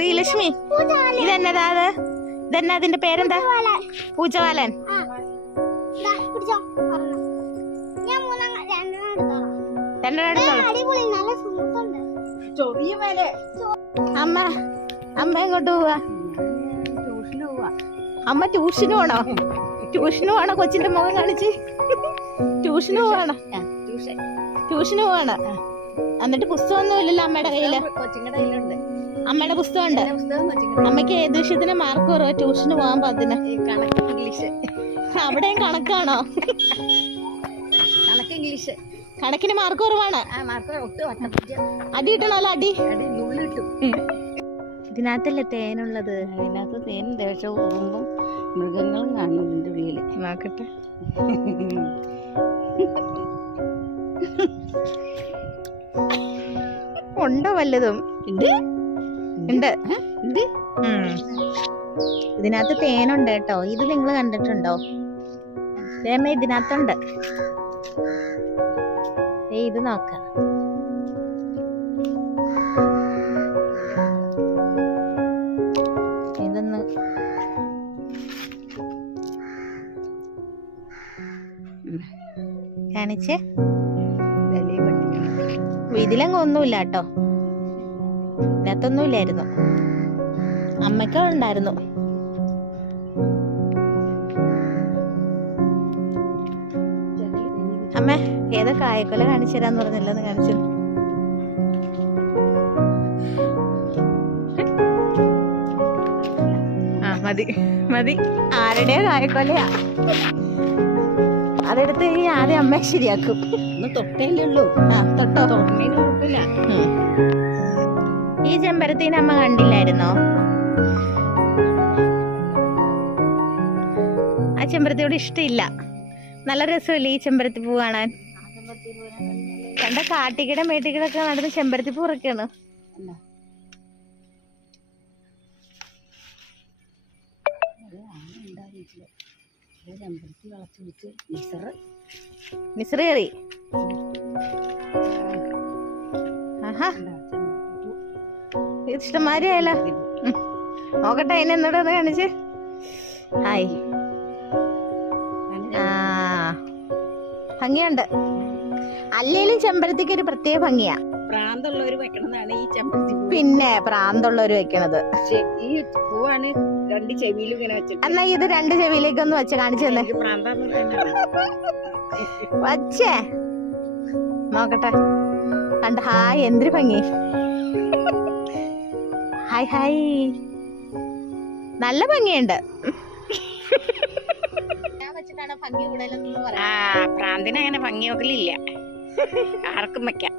ശ്രീലക്ഷ്മി, ഇതെന്നതാ? ഇതെന്നാ അതിന്റെ പേരെന്താ? പൂച്ചവാലൻ. അമ്മ എങ്ങോട്ട് പോവാ? അമ്മ ട്യൂഷന് പോണോ? ട്യൂഷന് പോവാണോ? കൊച്ചിന്റെ മുഖം കാണിച്ച് ട്യൂഷന് പോവാണോ? ട്യൂഷന് പോവാണ്. എന്നിട്ട് പുസ്തകമൊന്നും ഇല്ലല്ലോ അമ്മയുടെ കയ്യില്? അമ്മയുടെ പുസ്തകമുണ്ട്. അമ്മയ്ക്ക് ഏത് വിഷയത്തിന് മാർക്ക് കുറവാ ട്യൂഷന് പോകാൻ പാകത്തിന്? അവിടെയും കണക്കാണോ? കണക്കിന് മാർക്ക് കുറവാണ്. അടി കിട്ടണല്ലോ, അടി. ഇതിനകത്തല്ലേ തേനുള്ളത്? അതിനകത്ത് തേനും ദേശവും ഉറുമ്പും മൃഗങ്ങളും കാണുന്നുണ്ട് വീല്. നോക്കട്ടെ. ഉണ്ടോ വല്ലതും? ഉണ്ട്. ഇതിനകത്ത് തേനുണ്ട് കേട്ടോ. ഇത് നിങ്ങൾ കണ്ടിട്ടുണ്ടോ? ഇതിനകത്തുണ്ട്. ഇത് നോക്ക. ഇതൊന്ന് കാണിച്ചേ. ഇതിലങ്ങ് ഒന്നുമില്ല കേട്ടോ. ഇതിനകത്തൊന്നുമില്ലായിരുന്നു. അമ്മയ്ക്ക് ഉണ്ടായിരുന്നു. അമ്മ ഏതോ കായക്കൊല കാണിച്ചു തരാന്ന് പറഞ്ഞില്ലെന്ന് കാണിച്ചു. മതി മതി. ആരുടെയോ കായക്കൊലയാ. അതെടുത്ത് ഈ ആദ്യം അമ്മ ശരിയാക്കും. തൊട്ടേലേ ഉള്ളൂ. തൊട്ടോ? കുഴപ്പമില്ല. ഈ ചെമ്പരത്തീനെ അമ്മ കണ്ടില്ലായിരുന്നോ? ആ ചെമ്പരത്തിയോട് ഇഷ്ടമില്ല. നല്ല രസമല്ലേ ഈ ചെമ്പരത്തി പൂ കാണാൻ? കണ്ട കാട്ടിക്കിട മേട്ടിക്കിടൊക്കെ നടന്ന് ചെമ്പരത്തി പൂ ഇറക്കാണ്. നിസറേറി. ഇഷ്ടംമാരി ആയല്ലോ. നോക്കട്ടെ അതിനെ എന്നോട് കാണിച്ച്. ഹായ്. ഭംഗിയുണ്ട്. അല്ലേലും ചെമ്പരത്തിക്ക് ഒരു പ്രത്യേക ഭംഗിയാ. പ്രാന്തമുള്ളവര് വെക്കണതാണ് ഈ ചെമ്പരത്തി. പിന്നെ പ്രാന്തമുള്ളവര് വെക്കണത്. ഈ പൂവാണ് രണ്ട് ചെവിയിലും ഇങ്ങനെ വെച്ചിട്ട്. എന്നാ ഇത് രണ്ട് ചെവിയിലേക്കൊന്ന് വെച്ച് കാണിച്ചു തന്നെ. വച്ചേ നോക്കട്ടെ. കണ്ട. ഹായ്, എന്തൊരു ഭംഗി. Hi hi. നല്ല ഭംഗിയുണ്ട്. പ്രാന്തിന് അങ്ങനെ ഭംഗി നോക്കലില്ല. ആർക്കും വെക്കാം.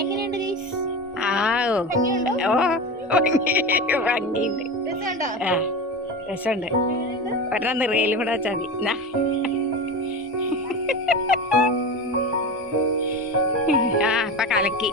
എങ്ങനെയുണ്ട്? ഭംഗിയുണ്ട്. രസമുണ്ട്. ഒരെണ്ണം നിറയിലും കൂടെ വെച്ചാൽ മതി. അപ്പൊ കലക്കി.